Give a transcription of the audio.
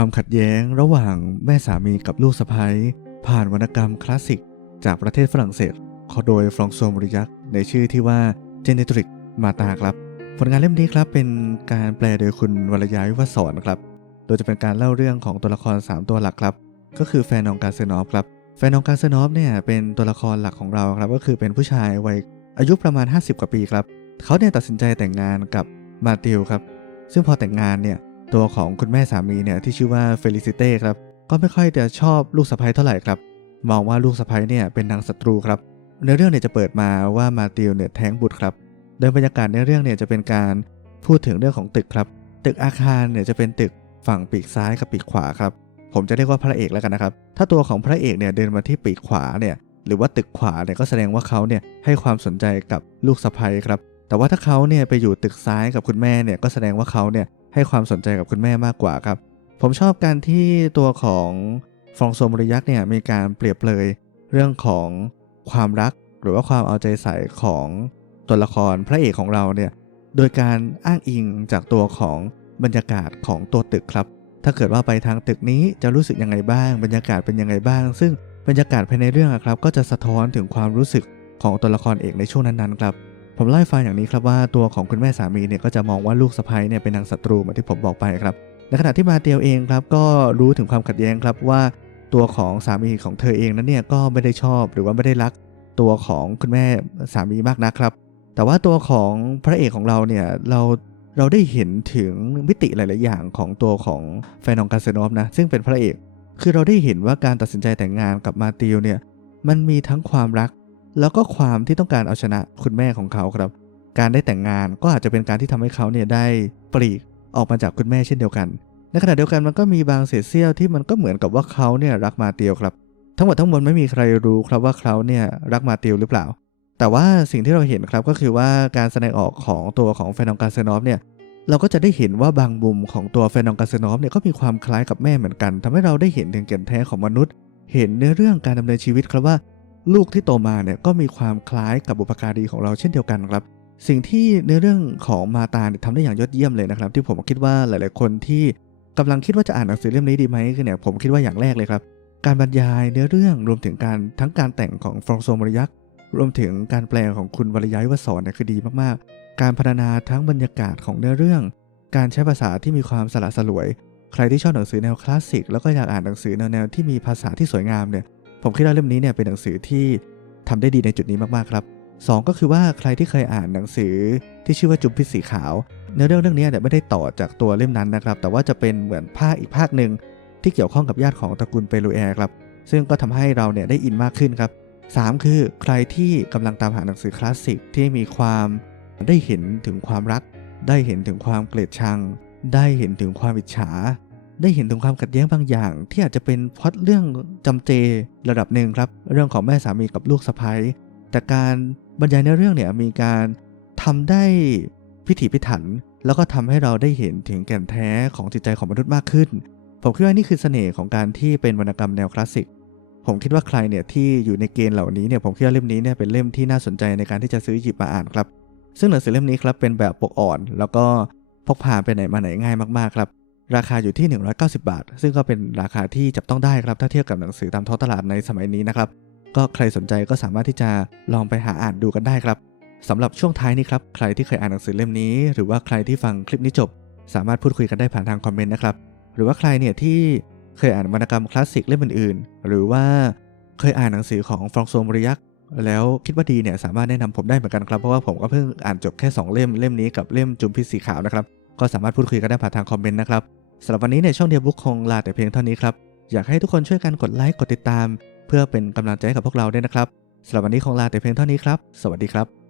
ความขัดแย้งระหว่างแม่สามีกับลูกสะใภ้ผ่านวรรณกรรมคลาสสิก จากประเทศฝรั่งเศสขอโดยฟรองโซมริยักในชื่อที่ว่าเจเนตริกมาตาครับ ผลงานเล่มนี้ครับเป็นการแปลโดยคุณวรยาวิวัฒน์สอนครับ โดยจะเป็นการเล่าเรื่องของตัวละคร 3 ตัวหลักครับ ก็คือแฟนนองการเซนอฟครับแฟนนองการเซนอฟเนี่ยเป็นตัวละครหลักของเราครับก็คือเป็นผู้ชายวัยอายุประมาณ 50 กว่าปีครับเขาเนี่ยตัดสินใจแต่งงานกับมาติลครับซึ่งพอแต่งงานเนี่ย ตัวของคุณแม่สามีเนี่ยที่ชื่อว่าเฟลิซิเต้ครับก็ไม่ค่อยจะชอบลูกสะใภ้เท่าไหร่ครับมองว่าลูกสะใภ้เนี่ยเป็นนางศัตรูครับในเรื่องเนี่ยจะเปิดมาว่ามาติลเนี่ยแท้งบุตรครับโดยบรรยากาศในเรื่องเนี่ยจะเป็นการพูดถึงเรื่องของตึกครับ ตึกอาคารเนี่ยจะเป็นตึกฝั่งปีกซ้ายกับปีกขวาครับผมจะเรียกว่าพระเอกแล้วกันนะครับ ถ้าตัวของพระเอกเนี่ยเดินมาที่ปีกขวาเนี่ยหรือว่าตึกขวาเนี่ยก็แสดงว่าเขาเนี่ยให้ความสนใจกับลูกสะใภ้ครับ แต่ว่าถ้าเขาเนี่ยไปอยู่ตึกซ้ายกับคุณแม่เนี่ยก็แสดงว่าเขาเนี่ย ให้ความสนใจกับคุณแม่มากกว่าครับ ผมชอบการที่ตัวของฟรองโซมริยักเนี่ยมีการเปรียบเลยเรื่องของความรักหรือว่าความเอาใจใส่ของตัวละครพระเอกของเราเนี่ยโดยการอ้างอิงจากตัวของบรรยากาศของตัวตึกครับ ถ้าเกิดว่าไปทางตึกนี้จะรู้สึกยังไงบ้าง บรรยากาศเป็นยังไงบ้าง ซึ่งบรรยากาศภายในเรื่องอะครับ ก็จะสะท้อนถึงความรู้สึกของตัวละครเอกในช่วงนั้นๆครับ ผมเล่าให้ฟังอย่างนี้ครับว่าตัวของคุณแม่สามีเนี่ยก็จะมองว่าลูกสะใภ้เนี่ยเป็นนางศัตรูเหมือนที่ผมบอกไปครับในขณะที่มาเตียวเองครับก็รู้ถึงความขัดแย้งครับว่า ตัวของสามีของเธอเองนั้นเนี่ยก็ไม่ได้ชอบหรือว่าไม่ได้รัก ตัวของคุณแม่สามีมากนักครับ แต่ว่าตัวของพระเอกของเราเนี่ยเราเราได้เห็นถึงมิติหลาย ๆ อย่างของตัวของแฟนองกาเซนอฟนะซึ่งเป็นพระเอก คือเราได้เห็นว่าการตัดสินใจแต่งงานกับมาติลเนี่ยมันมีทั้งความรัก แล้วก็ความที่ต้องการเอาชนะคุณแม่ของเขาครับ การได้แต่งงานก็อาจจะเป็นการที่ทำให้เขาเนี่ยได้ปลีกออกมาจากคุณแม่เช่นเดียวกัน ในขณะเดียวกันมันก็มีบางเศษเสี้ยวที่มันก็เหมือนกับว่าเขาเนี่ยรักมาเตียวครับ ทั้งหมดทั้งมวลไม่มีใครรู้ครับว่าเขาเนี่ยรักมาเตียวหรือเปล่า แต่ว่าสิ่งที่เราเห็นครับก็คือว่าการแสดงออกของตัวของแฟนองการเซนอฟเนี่ยเราก็จะได้เห็นว่าบางมุมของตัวแฟนองการเซนอฟเนี่ยก็มีความคล้ายกับแม่เหมือนกันทำให้เราได้เห็นถึงแก่นแท้ของมนุษย์ เห็นเนื้อเรื่องการดำเนินชีวิตครับว่า ลูกที่โตมาเนี่ยก็มีความคล้ายกับบุพการีของเราเช่นเดียวกันครับ สิ่งที่ในเรื่องของมาตาเนี่ยทำได้อย่างยอดเยี่ยมเลยนะครับ ที่ผมคิดว่าหลาย ๆ คนที่กำลังคิดว่าจะอ่านหนังสือเล่มนี้ดีไหมคือเนี่ยผมคิดว่าอย่างแรกเลยครับ การบรรยายเนื้อเรื่องรวมถึงการทั้งการแต่งของฟรองโซมริยักษ์รวมถึงการแปลของคุณวรยายวสอนเนี่ยคือดีมากๆ การพัฒนาทั้งบรรยากาศของเนื้อเรื่อง การใช้ภาษาที่มีความสละสลวย ใครที่ชอบหนังสือแนวคลาสสิกแล้วก็อยากอ่านหนังสือแนวๆที่มีภาษาที่สวยงามเนี่ย ผมคิดว่าเล่มนี้เนี่ยเป็นหนังสือที่ทำได้ดีในจุดนี้มากๆครับ 2 ก็คือว่าใครที่เคยอ่านหนังสือที่ชื่อว่าจุมพิษสีขาวเนื้อเรื่องเรื่องนี้เนี่ยไม่ได้ต่อจากตัวเล่มนั้นนะครับ แต่ว่าจะเป็นเหมือนภาคอีกภาคหนึ่งที่เกี่ยวข้องกับญาติของตระกูลเปรูแอร์ครับซึ่งก็ทำให้เราเนี่ยได้อินมากขึ้นครับ 3 คือใครที่กำลังตามหาหนังสือคลาสสิกที่มีความได้เห็นถึงความรัก ได้เห็นถึงความเกลียดชัง ได้เห็นถึงความอิจฉา ได้เห็นถึงความขัดแย้งบางอย่าง ที่อาจจะเป็นพอตเรื่องจำเจระดับหนึ่งครับ เรื่องของแม่สามีกับลูกสะใภ้แต่การบรรยายในเรื่องเนี่ยมีการทำได้พิถีพิถัน แล้วก็ทำให้เราได้เห็นถึงแก่นแท้ของจิตใจของมนุษย์มากขึ้น ผมคิดว่านี่คือเสน่ห์ของการที่เป็นวรรณกรรมแนวคลาสสิกผมคิดว่าใครเนี่ยที่อยู่ในเกณฑ์เหล่านี้เนี่ยผมคิดว่าเล่มนี้เนี่ยเป็นเล่มที่น่าสนใจในการที่จะซื้อหยิบมาอ่านครับ ซึ่งหนังสือเล่มนี้ครับเป็นแบบปกอ่อน แล้วก็พกพาไปไหนมาไหนง่ายมากๆครับ ราคาอยู่ที่ 190 บาท ซึ่งก็เป็นราคาที่จับต้องได้ครับถ้าเทียบกับหนังสือตามท้องตลาดในสมัยนี้นะครับ ก็ใครสนใจก็สามารถที่จะลองไปหาอ่านดูกันได้ครับสำหรับช่วงท้ายนี้ครับใครที่เคยอ่านหนังสือเล่มนี้ หรือว่าใครที่ฟังคลิปนี้จบ สามารถพูดคุยกันได้ผ่านทางคอมเมนต์นะครับหรือว่าใครเนี่ยที่เคยอ่านวรรณกรรมคลาสสิกเล่มอื่นๆหรือว่าเคยอ่านหนังสือของฟรองโซมริยักแล้วคิดว่าดีเนี่ยสามารถแนะนำผมได้เหมือนกันครับเพราะว่าผมก็เพิ่งอ่านจบแค่ 2 เล่มเล่มนี้กับเล่มจุมพิษสีขาวนะครับ ก็สามารถพูดคุยกันได้ผ่านทางคอมเมนต์นะครับสำหรับวันนี้ในช่องเดียบุ๊กคงลาแต่เพียงเท่านี้ครับ อยากให้ทุกคนช่วยกันกดไลค์กดติดตาม เพื่อเป็นกำลังใจให้กับพวกเราด้วยนะครับสำหรับวันนี้คงลาแต่เพียงเท่านี้ครับ สวัสดีครับ